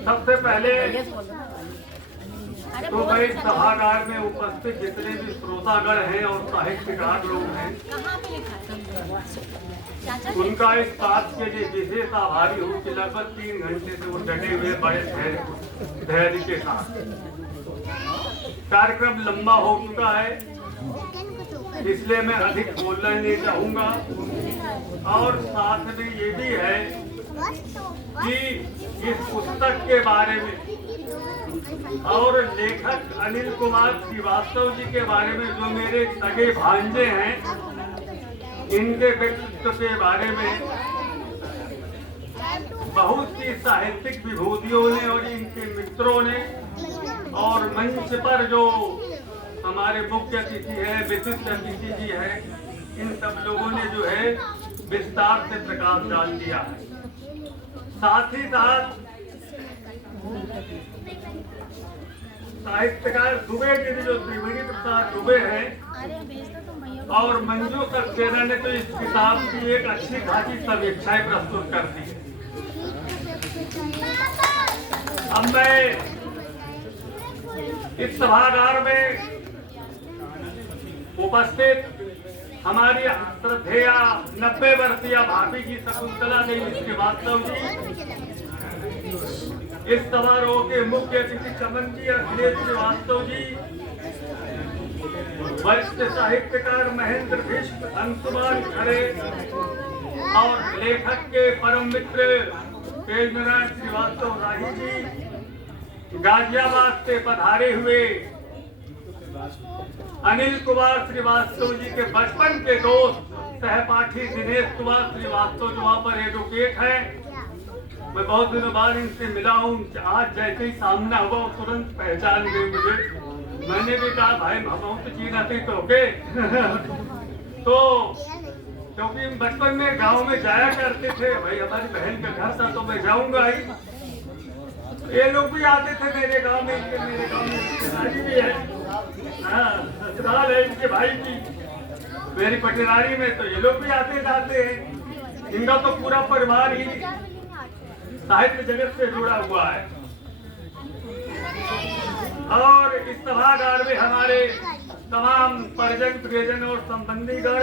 सबसे पहले तो भाई सभागार में उपस्थित जितने भी श्रोतागण हैं और साहित्यकार लोग हैं, उनका इस बात के लिए विशेष आभारी हूँ कि लगभग 3 घंटे से वो डटे हुए बड़े धैर्य के साथ। कार्यक्रम लंबा हो चुका है, इसलिए मैं अधिक बोलना नहीं चाहूंगा। और साथ में ये भी है कि इस पुस्तक के बारे में और लेखक अनिल कुमार श्रीवास्तव जी के बारे में, जो मेरे सगे भांजे हैं, इनके व्यक्तित्व के बारे में बहुत सी साहित्यिक विभूतियों ने और इनके मित्रों ने और मंच पर जो हमारे मुख्य अतिथि है, विशिष्ट अतिथि जी है, इन सब लोगों ने जो है विस्तार से प्रकाश डाल दिया है। साथ ही साथ साहित्यकार दुबे के जो त्रिवेणी प्रसाद दुबे हैं और मंजू सक्सेना ने तो इस किताब की एक अच्छी खासी समीक्षाएं प्रस्तुत कर दी। अब मैं इस सभागार में उपस्थित हमारी श्रद्धेय 90 वर्षीय भाभी जी शकुंतला देवी श्रीवास्तव जी, इस समारोह के मुख्य अतिथि चमन जी अखिलेश श्रीवास्तव जी, वरिष्ठ साहित्यकार महेंद्र भीष्म, अंशुमान खरे और लेखक के परम मित्र तेजनारायण श्रीवास्तव राही जी, गाजियाबाद से पधारे हुए अनिल कुमार श्रीवास्तव जी के बचपन के दोस्त सहपाठी दिनेश कुमार श्रीवास्तव जो वहाँ पर एडवोकेट हैं। मैं बहुत दिनों बाद इनसे मिला हूँ, आज जैसे ही सामना हुआ तुरंत पहचान गए मुझे। मैंने भी कहा भाई हम तो चीना थे तो ओके तो क्योंकि बचपन में गांव में जाया करते थे, भाई हमारी बहन का घर था तो मैं जाऊंगा ही। ये लोग भी आते थे मेरे गांव में, मेरे गांव में रिश्तेदारी भी है, ससुराल है इनके भाई की मेरी पटियारी में, तो ये लोग भी आते जाते हैं। इनका तो पूरा परिवार ही साहित्य जगत से जुड़ा हुआ है। और इस सभागार में हमारे तमाम परिजन प्रियजन और संबंधीगण,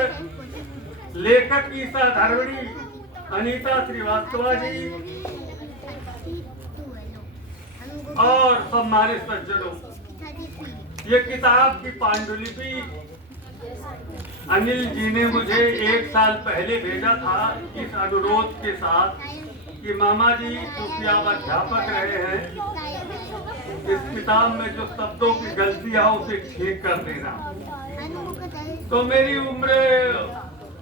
लेखक की सहधर्मिणी अनीता श्रीवास्तव जी और सब हमारे सज्जनों, ये किताब की पांडुलिपि अनिल जी ने मुझे 1 साल पहले भेजा था इस अनुरोध के साथ कि मामा जी क्योंकि आप अध्यापक रहे हैं, इस किताब में जो शब्दों की गलतियां उसे ठीक कर देना। तो मेरी उम्र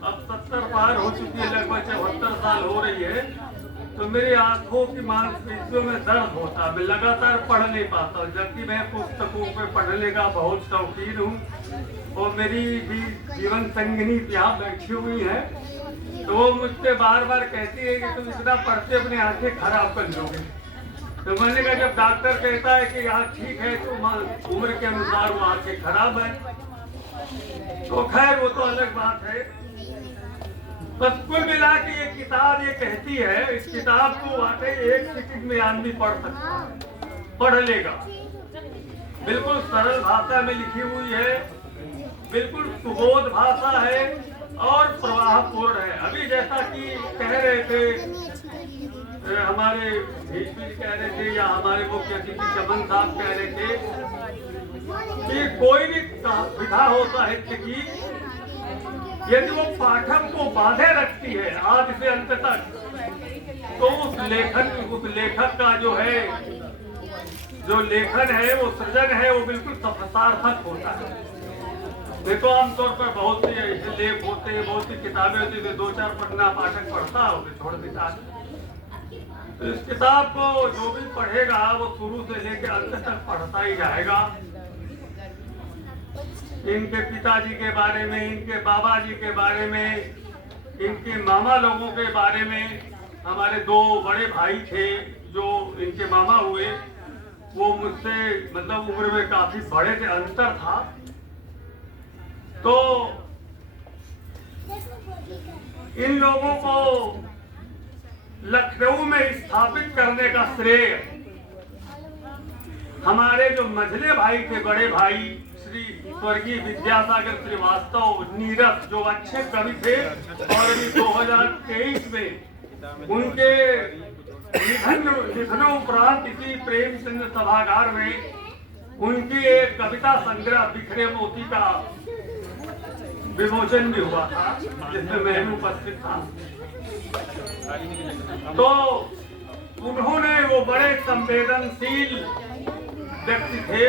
अब 70 पार हो चुकी है, लगभग 74 साल हो रही है, तो मेरी आंखों की मांसपेशियों में दर्द होता, मैं लगातार पढ़ नहीं पाता, जबकि मैं पुस्तकों पे पढ़ने का बहुत शौकीन हूँ और मेरी भी जीवन संगिनी यहाँ बैठी हुई है, तो वो मुझसे बार बार कहती है कि तुम इतना पढ़ते अपनी आंखें खराब कर लोगे। तो मैंने कहा जब डॉक्टर कहता है कि यहाँ ठीक है तो उम्र के अनुसार वो आंखें खराब है, तो खैर वो तो अलग बात है। बस कुल मिला के ये किताब ये कहती है, इस किताब को वाकई एक सिटिंग में आदमी पढ़ सकता है, पढ़ लेगा। बिल्कुल सरल भाषा में लिखी हुई है, बिल्कुल सुबोध भाषा है और प्रवाहपूर्ण है। अभी जैसा कि कह रहे थे हमारे भीष्म कह रहे थे या हमारे मुख्य अतिथि चमन साहब कह रहे थे कि कोई भी विधा हो साहित्य की, यदि वो पाठक को बांधे रखती है आदि से अंत तक, तो उस लेखक का जो लेखन है, वो सृजन है, वो बिल्कुल सार्थक होता है। देखो आमतौर पर बहुत से ऐसे लेख होते हैं, बहुत सी किताबें होती है, 2-4 पन्ना पाठक पढ़ता हो छोड़ देता है। तो इस किताब को जो भी पढ़ेगा वो शुरू से लेकर अंत तक पढ़ता ही जाएगा। इनके पिताजी के बारे में, इनके बाबा जी के बारे में, इनके मामा लोगों के बारे में। हमारे 2 बड़े भाई थे जो इनके मामा हुए, वो मुझसे मतलब उम्र में काफी बड़े थे, अंतर था। तो इन लोगों को लखनऊ में स्थापित करने का श्रेय हमारे जो मझले भाई थे, बड़े भाई श्री स्वर्गीय विद्यासागर श्रीवास्तव नीरज, जो अच्छे कवि थे, और अभी 2023 में उनके निधनोपरांत इसी प्रेमचंद्र सभागार में उनकी एक कविता संग्रह बिखरे मोती का विमोचन भी हुआ था, जिसमें मैं भी उपस्थित था। तो उन्होंने, वो बड़े संवेदनशील व्यक्ति थे,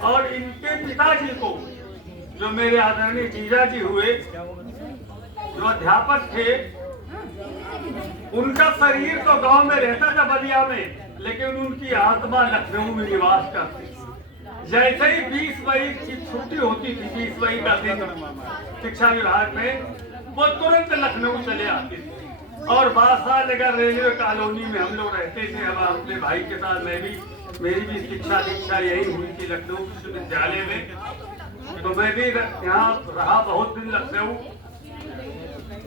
और इनके पिताजी को, जो मेरे आदरणीय जीजा जी हुए, जो अध्यापक थे, उनका शरीर तो गांव में रहता था बलिया में, लेकिन उनकी आत्मा लखनऊ में निवास करती। जैसे ही 20 मई की छुट्टी होती थी, 20 मई का दिन शिक्षा विभाग में, वो तुरंत लखनऊ चले आते थे। और बादशाह नगर रेलवे कॉलोनी में हम लोग रहते थे। अब अपने भाई के साथ मेरी भी शिक्षा दीक्षा यही हुई थी लखनऊ विश्वविद्यालय में, तो मैं भी यहाँ रहा बहुत दिन लखनऊ।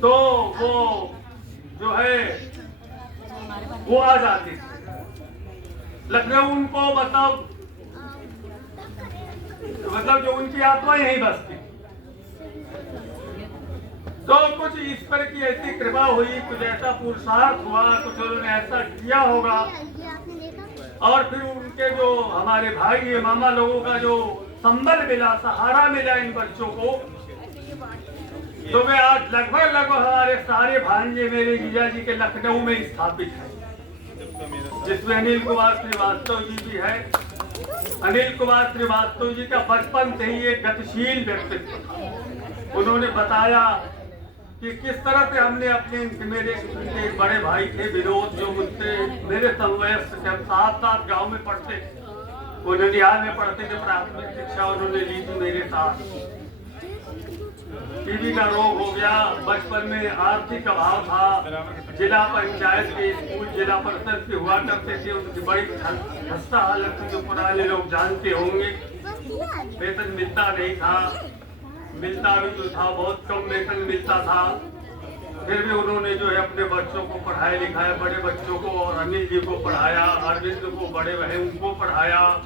तो वो जो है वो आ जाते थे लखनऊ, उनको मतलब जो उनकी आत्मा यहीं बसती। तो कुछ ईश्वर की ऐसी कृपा हुई, कुछ ऐसा पुरुषार्थ हुआ, कुछ उन्होंने ऐसा किया होगा, और फिर उनके जो हमारे भाई मामा लोगों का जो संबल मिला, सहारा मिला इन बच्चों को, तो वे आज लगभग हमारे सारे भांजे मेरे जीजा जी के लखनऊ में स्थापित है, जिसमें अनिल कुमार श्रीवास्तव जी भी है। अनिल कुमार श्रीवास्तव जी का बचपन से ही एक गतिशील व्यक्तित्व था। उन्होंने बताया कि किस तरह से हमने अपने मेरे एक बड़े भाई थे विनोद, जो मुझसे मेरे समवयस्क थे, हम साथ गांव में पढ़ते, वो ननिहाल में पढ़ते थे, प्राथमिक शिक्षा उन्होंने ली थी मेरे साथ। टीबी का रोग हो गया, बचपन में आर्थिक अभाव था, जिला पंचायत के स्कूल जिला परिषद के हुआ करते थे, उनकी बड़ी खस्ता हालत थी, जो पुराने लोग जानते होंगे। वेतन मिलता नहीं था, मिलता भी जो था बहुत कम वेतन मिलता था। फिर भी उन्होंने जो है अपने बच्चों को पढ़ाया लिखाया, बड़े बच्चों को, और अनिल जी को पढ़ाया, अरविंद को, बड़े बहन उनको पढ़ाया,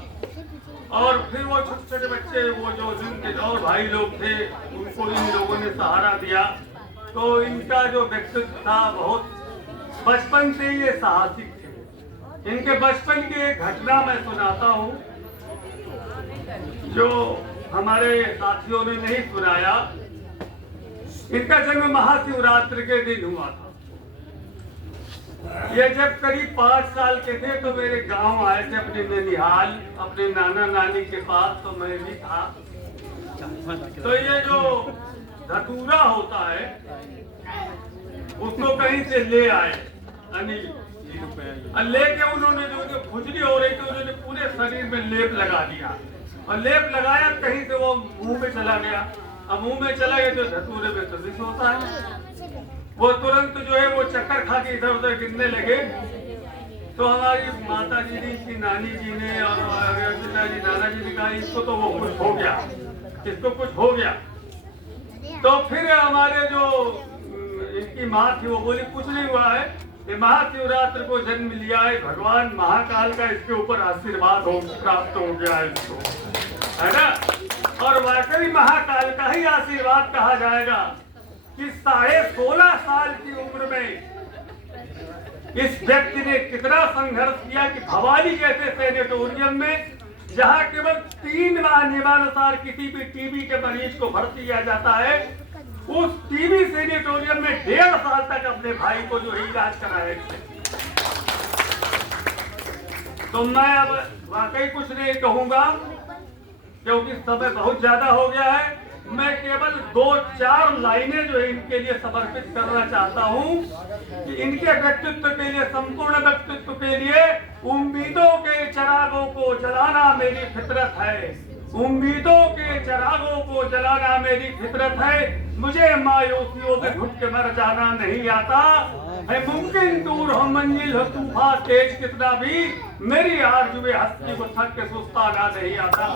और फिर वो छोटे छोटे बच्चे, वो जो जिनके और भाई लोग थे, उनको इन लोगों ने सहारा दिया। तो इनका जो व्यक्तित्व था बहुत बचपन से ये साहसिक थे। इनके बचपन की एक घटना मैं सुनाता हूँ, जो हमारे साथियों ने नहीं सुनाया। इनका जन्म महाशिवरात्रि के दिन हुआ था। ये जब करीब 5 साल के थे तो मेरे गांव आए थे अपने ननिहाल, अपने नाना नानी के पास, तो मैं भी था। तो ये जो धतूरा होता है उसको कहीं से ले आए अनिल, लेके उन्होंने जो खुजली हो रही थी उन्होंने पूरे शरीर में लेप लगा दिया, और लेप लगाया, कहीं से वो मुंह में चला गया। अब मुंह में चला गया तो धतूरे में तो विष होता है, वो तुरंत जो है वो चक्कर खा के इधर उधर गिरने लगे। तो हमारी माता जी ने, इसकी नानी जी ने और नाना जी ने कहा इसको तो वो कुछ हो गया, इसको कुछ हो गया। तो फिर हमारे जो इनकी माँ थी वो बोली कुछ नहीं हुआ है, ये महाशिवरात्रि को जन्म लिया है, भगवान महाकाल का इसके ऊपर आशीर्वाद प्राप्त हो गया है इसको, है ना। और वाकई महाकाल का ही आशीर्वाद कहा जाएगा कि 16.5 साल की उम्र में इस व्यक्ति ने कितना संघर्ष किया कि भवानी जैसे सैनिटोरियम में, जहां केवल 3 माह नियमानुसार किसी भी टीबी के मरीज को भर्ती किया जाता है, उस टीबी सैनिटोरियम में 1.5 साल तक अपने भाई को जो इलाज कराया। तो मैं अब वाकई कुछ नहीं कहूंगा क्योंकि समय बहुत ज्यादा हो गया है। मैं केवल 2-4 लाइनें जो है इनके लिए समर्पित करना चाहता हूं कि इनके व्यक्तित्व के लिए, संपूर्ण व्यक्तित्व के लिए, उम्मीदों के चिरागों को जलाना मेरी फितरत है, उम्मीदों के चिरागों को जलाना मेरी फितरत है। मुझे मायूसियों में घुट के मर जाना नहीं आता है, मुमकिन दूर हो मंजिल हो तूफान तेज कितना भी, मेरी आरज़ुए हस्ती को थक के सुस्ताना नहीं आता।